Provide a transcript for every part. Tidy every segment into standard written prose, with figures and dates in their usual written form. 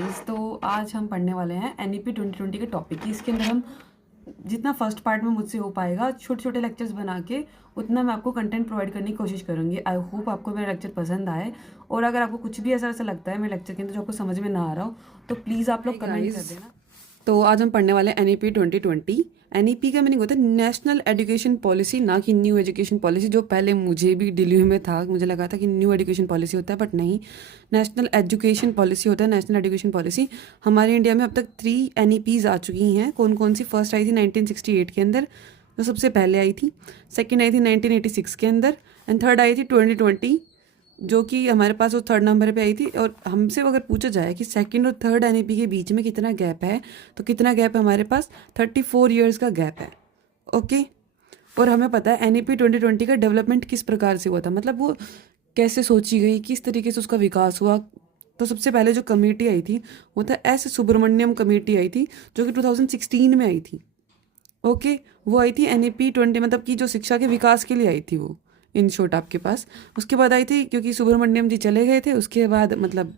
Guys, तो आज हम पढ़ने वाले हैं एनईपी 2020 के टॉपिक की। इसके अंदर हम जितना फर्स्ट पार्ट में मुझसे हो पाएगा छोटे छोटे लेक्चर्स बना के उतना मैं आपको कंटेंट प्रोवाइड करने की कोशिश करूँगी। आई होप आपको मेरा लेक्चर पसंद आए, और अगर आपको कुछ भी ऐसा लगता है मेरे लेक्चर के अंदर जो आपको समझ में ना आ रहा हो तो प्लीज़ आप लोग कमेंट कर देना। तो आज हम पढ़ने वाले हैं एनईपी 2020। एनईपी का मीनिंग होता है नेशनल एजुकेशन पॉलिसी, ना कि न्यू एजुकेशन पॉलिसी, जो पहले मुझे भी दिल्ली में था। मुझे लगा था कि न्यू एजुकेशन पॉलिसी होता है, बट नहीं, नेशनल एजुकेशन पॉलिसी होता है। नेशनल एजुकेशन पॉलिसी हमारे इंडिया में अब तक 3 एनईपीज़ आ चुकी हैं। कौन कौन सी? फर्स्ट आई थी 1968 के अंदर, जो सबसे पहले आई थी। सेकेंड आई थी 1986 के अंदर, एंड थर्ड आई थी 2020, जो कि हमारे पास वो थर्ड नंबर पे आई थी। और हमसे अगर पूछा जाए कि सेकंड और थर्ड एनईपी के बीच में कितना गैप है, तो कितना गैप है हमारे पास? 34 ईयर्स का गैप है। ओके, और हमें पता है एनईपी 2020 का डेवलपमेंट किस प्रकार से हुआ था, मतलब वो कैसे सोची गई, किस तरीके से उसका विकास हुआ। तो सबसे पहले जो कमेटी आई थी वो था एस सुब्रमण्यम कमेटी आई थी, जो कि 2016 में आई थी। ओके, वो आई थी एनईपी 20, मतलब कि जो शिक्षा के विकास के लिए आई थी वो, इन शॉर्ट आपके पास। उसके बाद आई थी, क्योंकि सुब्रमण्यम जी चले गए थे, उसके बाद मतलब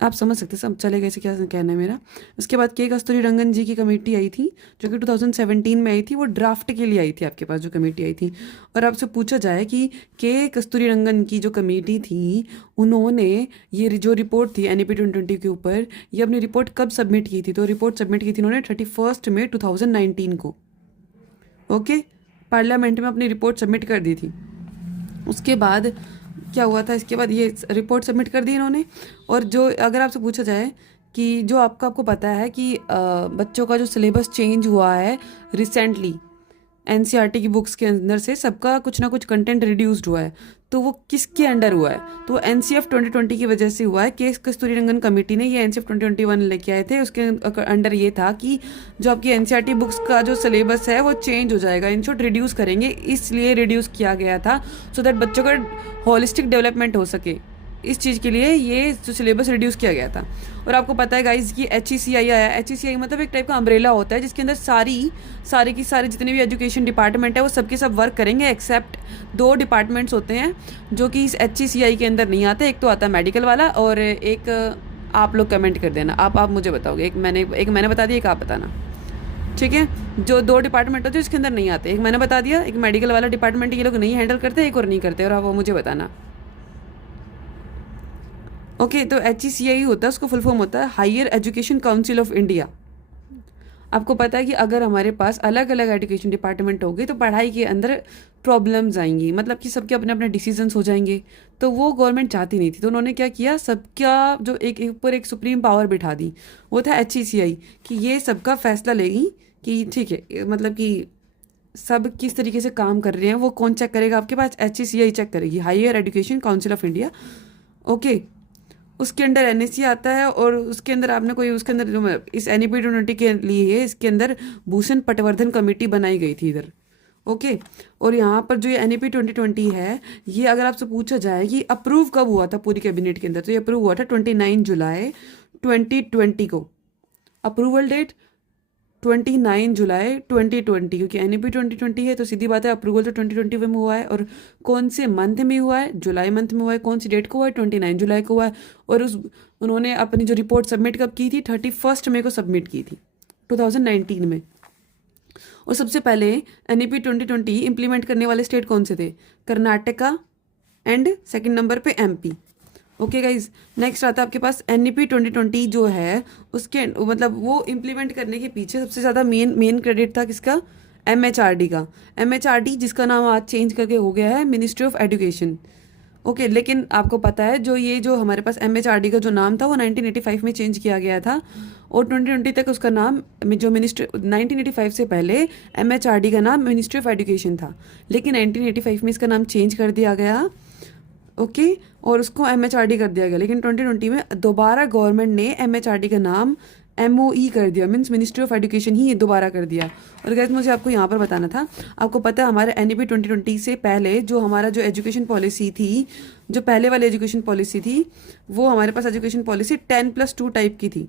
आप समझ सकते सब चले गए से क्या कहना है मेरा। उसके बाद के कस्तूरी रंगन जी की कमेटी आई थी, जो कि 2017 में आई थी। वो ड्राफ्ट के लिए आई थी आपके पास जो कमेटी आई थी। और आपसे पूछा जाए कि के कस्तूरी रंगन की जो कमेटी थी, उन्होंने ये जो रिपोर्ट थी एनईपी 2020 के ऊपर, ये अपनी रिपोर्ट कब सबमिट की थी? तो रिपोर्ट सबमिट की थी उन्होंने 31 मई 2019 को। ओके, पार्लियामेंट में अपनी रिपोर्ट सबमिट कर दी थी। उसके बाद क्या हुआ था? इसके बाद ये रिपोर्ट सबमिट कर दी इन्होंने। और जो अगर आपसे पूछा जाए कि जो आपको पता है कि बच्चों का जो सिलेबस चेंज हुआ है रिसेंटली, एनसीईआरटी की बुक्स के अंदर से सबका कुछ ना कुछ कंटेंट रिड्यूस्ड हुआ है, तो वो किसके अंडर हुआ है? तो एनसीएफ 2020 की वजह से हुआ है। के कस्तूरी रंगन कमेटी ने ये एनसीएफ 2021 लेके आए थे। उसके अंडर ये था कि जो आपकी एनसीईआरटी बुक्स का जो सिलेबस है वो चेंज हो जाएगा, इन शॉर्ट रिड्यूस करेंगे, इसलिए रिड्यूस किया गया था, सो दैट बच्चों का होलिस्टिक डेवलपमेंट हो सके। इस चीज़ के लिए ये जो सिलेबस रिड्यूस किया गया था। और आपको पता है गाइज कि HECI आया। HECI मतलब एक टाइप का अम्ब्रेला होता है, जिसके अंदर सारे की सारे जितने भी एजुकेशन डिपार्टमेंट है वो सबके सब वर्क करेंगे, एक्सेप्ट 2 डिपार्टमेंट्स होते हैं जो कि इस HECI के अंदर नहीं आते। एक तो आता है मेडिकल वाला, और एक आप लोग कमेंट कर देना, आप मुझे बताओगे। एक मैंने बता दिया, एक आप बताना, ठीक है? जो 2 डिपार्टमेंट होते हैं इसके अंदर नहीं आते, एक मैंने बता दिया, एक मेडिकल वाला डिपार्टमेंट ये लोग नहीं हैंडल करते, एक और नहीं करते, और आप वो मुझे बताना। ओके, तो HECI होता है, उसको फुल फॉर्म होता है higher education council of India. आपको पता है कि अगर हमारे पास अलग अलग एजुकेशन डिपार्टमेंट होंगे तो पढ़ाई के अंदर प्रॉब्लम्स आएंगी, मतलब कि सबके अपने अपने डिसीजंस हो जाएंगे। तो वो गवर्नमेंट चाहती नहीं थी, तो उन्होंने क्या किया, सबका जो एक ऊपर एक सुप्रीम पावर बिठा दी, वो था HECI, कि ये सबका फैसला लेगी कि ठीक है, मतलब कि सब किस तरीके से काम कर रहे हैं वो कौन चेक करेगा? आपके पास HECI चेक करेगी, higher education council of India. Okay, उसके अंडर NSE आता है, और उसके अंदर आपने कोई उसके अंदर जो इस एनईपी 2020 के लिए इसके अंदर भूषण पटवर्धन कमेटी बनाई गई थी इधर। ओके, और यहाँ पर जो ये एनईपी 2020 है, ये अगर आपसे पूछा जाए कि अप्रूव कब हुआ था पूरी कैबिनेट के अंदर, तो ये अप्रूव हुआ था 29 जुलाई 2020 को। अप्रूवल डेट 29 जुलाई 2020, क्योंकि एनईपी 2020 है तो सीधी बात है अप्रूवल तो 2020 में हुआ है। और कौन से मंथ में हुआ है? जुलाई मंथ में हुआ है। कौन सी डेट को हुआ है? 29 जुलाई को हुआ है। और उन्होंने अपनी जो रिपोर्ट सबमिट कब की थी? 31 मई को सबमिट की थी 2019 में। और सबसे पहले एनईपी 2020 इम्प्लीमेंट करने वाले स्टेट कौन से थे? कर्नाटका, एंड सेकेंड नंबर पे MP। ओके गाइज, नेक्स्ट आता है आपके पास एनईपी 2020 जो है, उसके मतलब वो इम्प्लीमेंट करने के पीछे सबसे ज़्यादा मेन क्रेडिट था किसका? MHRD का। MHRD जिसका नाम आज चेंज करके हो गया है मिनिस्ट्री ऑफ एजुकेशन। ओके, लेकिन आपको पता है जो हमारे पास MHRD का जो नाम था वो 1985 में चेंज किया गया था, और 2020 तक उसका नाम जो मिनिस्ट्री 1985 से पहले MHRD का नाम मिनिस्ट्री ऑफ एजुकेशन था, लेकिन 1985 में इसका नाम चेंज कर दिया गया। ओके, और उसको MHRD कर दिया गया, लेकिन 2020 में दोबारा गवर्नमेंट ने MHRD का नाम MOE कर दिया, मीन्स मिनिस्ट्री ऑफ एजुकेशन ही ये दोबारा कर दिया। और गैस मुझे आपको यहाँ पर बताना था, आपको पता है हमारे एनईपी 2020 से पहले जो हमारा जो एजुकेशन पॉलिसी थी, जो पहले वाली एजुकेशन पॉलिसी थी, वो हमारे पास एजुकेशन पॉलिसी 10+2 टाइप की थी।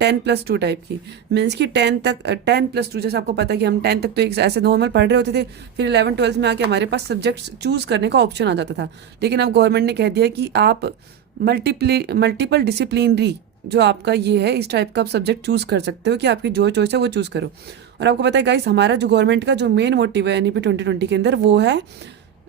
10+2 टाइप की, मीन्स कि 10+2, जैसे आपको पता है कि हम 10 तक तो एक ऐसे नॉर्मल पढ़ रहे होते थे, फिर 11-12 में आके हमारे पास सब्जेक्ट्स चूज़ करने का ऑप्शन आ जाता था। लेकिन अब गवर्नमेंट ने कह दिया कि आप मल्टीपल डिसिप्लिनरी जो आपका ये है, इस टाइप का आप सब्जेक्ट चूज़ कर सकते हो कि आपकी जो चॉइस है वो चूज़ करो। और आपको पता है गाइस, हमारा जो गवर्नमेंट का जो मेन मोटिव है एनईपी 2020 के अंदर, वो है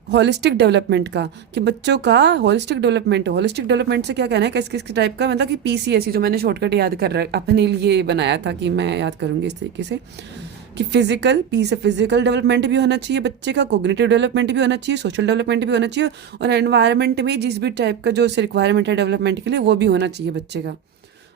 होलिस्टिक डेवलपमेंट का, कि बच्चों का होलिस्टिक डेवलपमेंट। होलिस्टिक डेवलपमेंट से क्या कहना है, किस किस टाइप का, मतलब कि पीसीएसई, जो मैंने शॉर्टकट याद कर अपने लिए बनाया था कि मैं याद करूँगी इस तरीके से, कि फिजिकल पी से फिजिकल डेवलपमेंट भी होना चाहिए बच्चे का, कोग्निटिव डेवलपमेंट भी होना चाहिए, सोशल डेवलपमेंट भी होना चाहिए, और एनवायरनमेंट में जिस भी टाइप का जो रिक्वायरमेंट है डेवलपमेंट के लिए, वो भी होना चाहिए बच्चे का।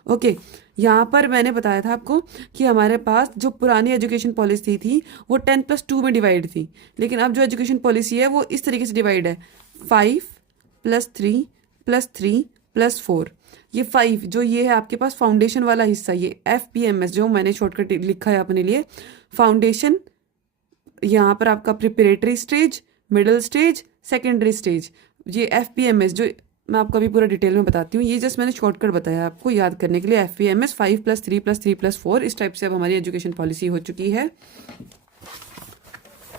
ओके, यहाँ पर मैंने बताया था आपको कि हमारे पास जो पुरानी एजुकेशन पॉलिसी थी वो 10+2 में डिवाइड थी, लेकिन अब जो एजुकेशन पॉलिसी है वो इस तरीके से डिवाइड है, 5+3+3+4। ये 5 जो ये है आपके पास फाउंडेशन वाला हिस्सा, ये FPMS जो मैंने शॉर्टकट लिखा है अपने लिए, फाउंडेशन, यहाँ पर आपका preparatory stage, middle stage, secondary stage, ये FPMS जो मैं आपको अभी पूरा डिटेल में बताती हूँ, ये जस्ट मैंने शॉर्टकट बताया आपको याद करने के लिए। FPMS 5+3+3+4, इस टाइप से अब हमारी एजुकेशन पॉलिसी हो चुकी है।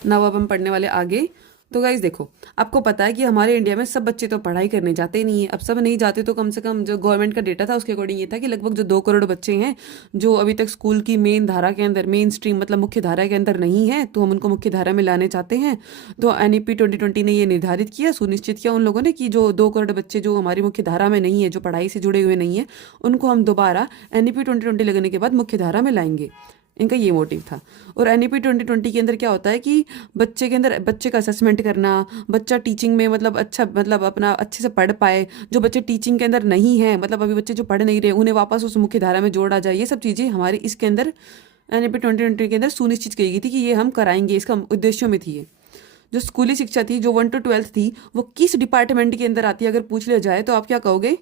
नाउ अब हम पढ़ने वाले आगे। तो गाइज देखो, आपको पता है कि हमारे इंडिया में सब बच्चे तो पढ़ाई करने जाते नहीं है। अब सब नहीं जाते तो कम से कम जो गवर्नमेंट का डेटा था उसके अकॉर्डिंग ये था कि लगभग जो 2 करोड़ बच्चे हैं जो अभी तक स्कूल की मेन धारा के अंदर, मेन स्ट्रीम मतलब मुख्य धारा के अंदर नहीं है, तो हम उनको मुख्य धारा में लाने चाहते हैं। तो एनईपी 2020 ने ये निर्धारित किया, सुनिश्चित किया उन लोगों ने कि जो 2 करोड़ बच्चे जो हमारी मुख्य धारा में नहीं है, जो पढ़ाई से जुड़े हुए नहीं है, उनको हम दोबारा एनईपी 2020 लगने के बाद मुख्य धारा में लाएंगे। इनका ये मोटिव था। और एनईपी 2020 के अंदर क्या होता है कि बच्चे के अंदर, बच्चे का असेसमेंट करना, बच्चा टीचिंग में मतलब अच्छा, मतलब अपना अच्छे से पढ़ पाए, जो बच्चे टीचिंग के अंदर नहीं है, मतलब अभी बच्चे जो पढ़ नहीं रहे, उन्हें वापस उस मुख्य धारा में जोड़ा जाए, ये सब चीज़ें हमारी इसके अंदर एनईपी 2020 के अंदर सुनिश्चित की गई थी कि ये हम कराएंगे, इसका उद्देश्यों में थी ये। जो स्कूली शिक्षा थी, जो 1 to 12 थी, वो किस डिपार्टमेंट के अंदर आती है अगर पूछ लिया जाए तो आप क्या कहोगे,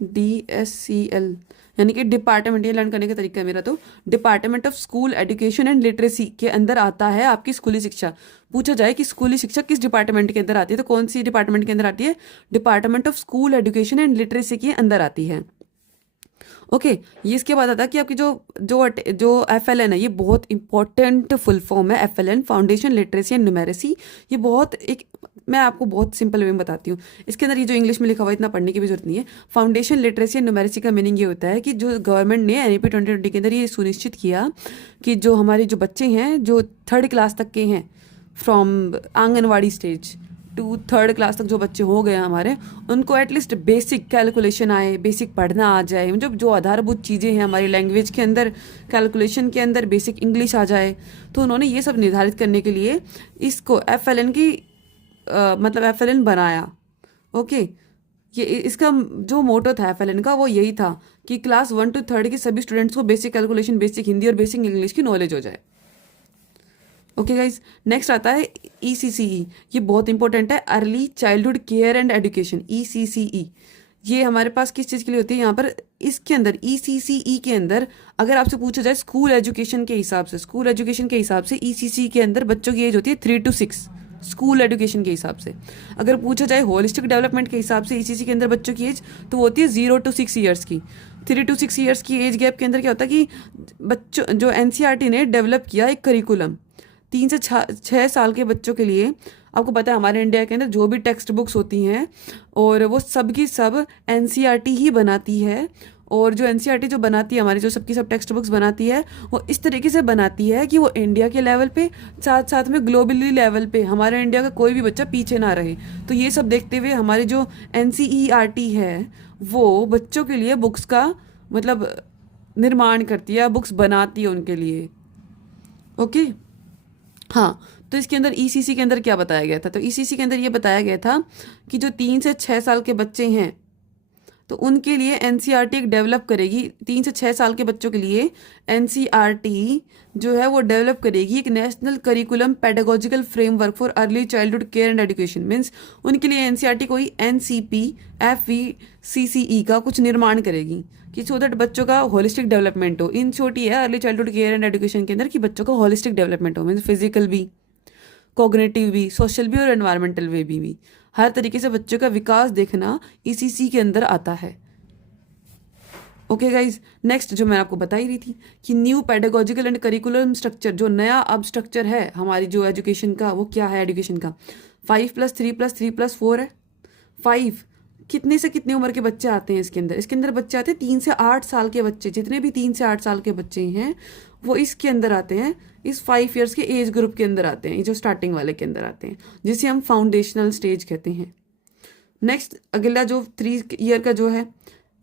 DSCL, यानी कि डिपार्टमेंट, ये लर्न करने का तरीका है मेरा, तो department of school education and literacy के अंदर आता है आपकी स्कूली शिक्षा। पूछा जाए कि स्कूली शिक्षा किस डिपार्टमेंट के अंदर आती है, तो कौन सी डिपार्टमेंट के अंदर आती है, department of school education and literacy के अंदर आती है। ओके, ये इसके बाद आता है कि आपकी जो जो जो FLN है, ये बहुत इंपॉर्टेंट फुल फॉर्म है। FLN, foundation literacy and numeracy, ये बहुत एक, मैं आपको बहुत सिंपल वे में बताती हूँ। इसके अंदर ये जो इंग्लिश में लिखा हुआ है इतना पढ़ने की भी जरूरत नहीं है। फाउंडेशन लिटरेसी एंड न्यूमेरेसी का मीनिंग ये होता है कि जो गवर्नमेंट ने एनईपी 2020 के अंदर ये सुनिश्चित किया कि जो हमारे जो बच्चे हैं जो 3rd क्लास तक के हैं, from anganwadi stage to 3rd class तक जो बच्चे हो गए हमारे, उनको एटलीस्ट बेसिक कैलकुलेशन आए, बेसिक पढ़ना आ जाए, मतलब जो आधारभूत चीज़ें हैं हमारी लैंग्वेज के अंदर, कैलकुलेशन के अंदर बेसिक इंग्लिश आ जाए। तो उन्होंने ये सब निर्धारित करने के लिए इसको FLN की मतलब FLN बनाया। ओके, ये इसका जो मोटो था FLN का वो यही था कि क्लास 1 to 3rd के सभी स्टूडेंट्स को बेसिक कैलकुलेशन, बेसिक हिंदी और बेसिक इंग्लिश की नॉलेज हो जाए। ओके गाइज, नेक्स्ट आता है ECCE, ये बहुत इंपॉर्टेंट है, early childhood care and education, ECCE। ये हमारे पास किस चीज़ के लिए होती है, यहाँ पर इसके अंदर ECCE के अंदर अगर आपसे पूछा जाए स्कूल एजुकेशन के हिसाब से, स्कूल एजुकेशन के हिसाब से ECCE के अंदर बच्चों की एज होती है 3 to 6, स्कूल एजुकेशन के हिसाब से। अगर पूछा जाए होलिस्टिक डेवलपमेंट के हिसाब से ECCE के अंदर बच्चों की एज तो वो होती है 0 to 6 ईयर्स की। 3 to 6 ईयर्स की एज गैप के अंदर क्या होता है कि बच्चों, जो NCERT ने डेवलप किया एक करिकुलम 3 से 6 साल के बच्चों के लिए। आपको पता है हमारे इंडिया के अंदर जो भी टेक्स्ट बुक्स होती हैं और वो सब की सब NCERT ही बनाती है, और जो NCERT जो बनाती है, हमारी जो सबकी सब टेक्स्ट बुक्स बनाती है, वो इस तरीके से बनाती है कि वो इंडिया के लेवल पे, साथ साथ में ग्लोबली लेवल पे हमारे इंडिया का कोई भी बच्चा पीछे ना रहे। तो ये सब देखते हुए हमारी जो NCERT है वो बच्चों के लिए बुक्स का मतलब निर्माण करती है, बुक्स बनाती है उनके लिए। ओके, हाँ, तो इसके अंदर ECC के अंदर क्या बताया गया था, तो ECC के अंदर ये बताया गया था कि जो 3 से 6 साल के बच्चे हैं तो उनके लिए NCERT एक डेवलप करेगी, 3 से 6 साल के बच्चों के लिए NCERT जो है वो डेवलप करेगी एक national curriculum pedagogical framework for early childhood care and education. Means उनके लिए NCERT कोई NCP FVCCE का कुछ निर्माण करेगी कि सो दैट बच्चों का होलिस्टिक डेवलपमेंट हो। इन छोटी है early childhood care and education के अंदर कि बच्चों का होलिस्टिक डेवलपमेंट हो, मीन्स फिजिकल भी, कॉग्निटिव भी, सोशल भी और एनवायरमेंटल वे भी हर तरीके से बच्चों का विकास देखना ECC के अंदर आता है। ओके गाइज, नेक्स्ट जो मैं आपको बता ही रही थी कि new pedagogical and curriculum structure, जो नया अब स्ट्रक्चर है हमारी जो एजुकेशन का, वो क्या है एजुकेशन का, 5+3+3+4 है। 5 कितने से कितनी उम्र के बच्चे आते हैं इसके अंदर बच्चे आते हैं 3 से 8 साल के बच्चे, जितने भी 3 से 8 साल के बच्चे हैं वो इसके अंदर आते हैं, इस 5 ईयर्स के एज ग्रुप के अंदर आते हैं, ये जो स्टार्टिंग वाले के अंदर आते हैं, जिसे हम फाउंडेशनल स्टेज कहते हैं। नेक्स्ट अगला जो 3 ईयर का जो है,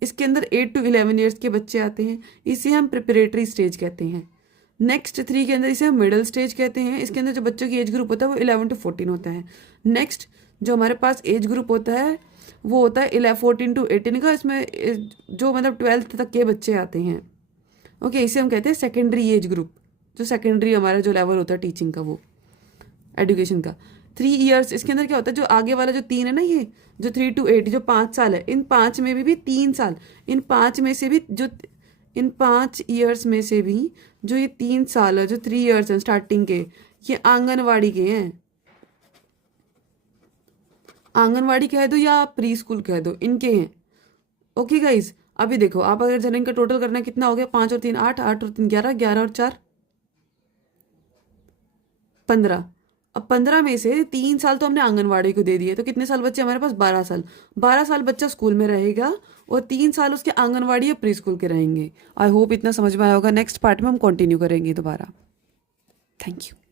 इसके अंदर 8 to 11 ईयर्स के बच्चे आते हैं, इसे हम प्रिपरेटरी स्टेज कहते हैं। नेक्स्ट 3 के अंदर इसे हम मिडिल स्टेज कहते हैं, इसके अंदर जो बच्चों की एज ग्रुप होता है वो 11 to 14 होता है। नेक्स्ट जो हमारे पास एज ग्रुप होता है वो होता है 14 to 18 का, इसमें जो मतलब 12th तक के बच्चे आते हैं। ओके, इसे हम कहते हैं सेकेंडरी एज ग्रुप, जो सेकेंडरी हमारा जो लेवल होता है टीचिंग का, वो एजुकेशन का। 3 ईयर्स इसके अंदर क्या होता है, जो आगे वाला जो 3 है ना, ये जो 3 to 8 जो 5 साल है, इन 5 में भी 3 साल, इन 5 में से भी जो इन 5 ईयर्स में से भी जो ये 3 साल है, जो 3 ईयर्स हैं स्टार्टिंग के, ये आंगनवाड़ी के हैं। आंगनवाड़ी कह दो या प्री स्कूल कह दो, इनके हैं। ओके गाइज, अभी देखो आप अगर जरा इनका टोटल करना कितना हो गया, 5 और 3 8, 8 और 3 11, 11 और 4 15। अब 15 में से 3 साल तो हमने आंगनवाड़ी को दे दिए, तो कितने साल बच्चे हमारे पास, 12 साल। 12 साल बच्चा स्कूल में रहेगा और 3 साल उसके आंगनवाड़ी या प्री स्कूल के रहेंगे। आई होप इतना समझ में आया होगा। नेक्स्ट पार्ट में हम कंटिन्यू करेंगे दोबारा। Thank you.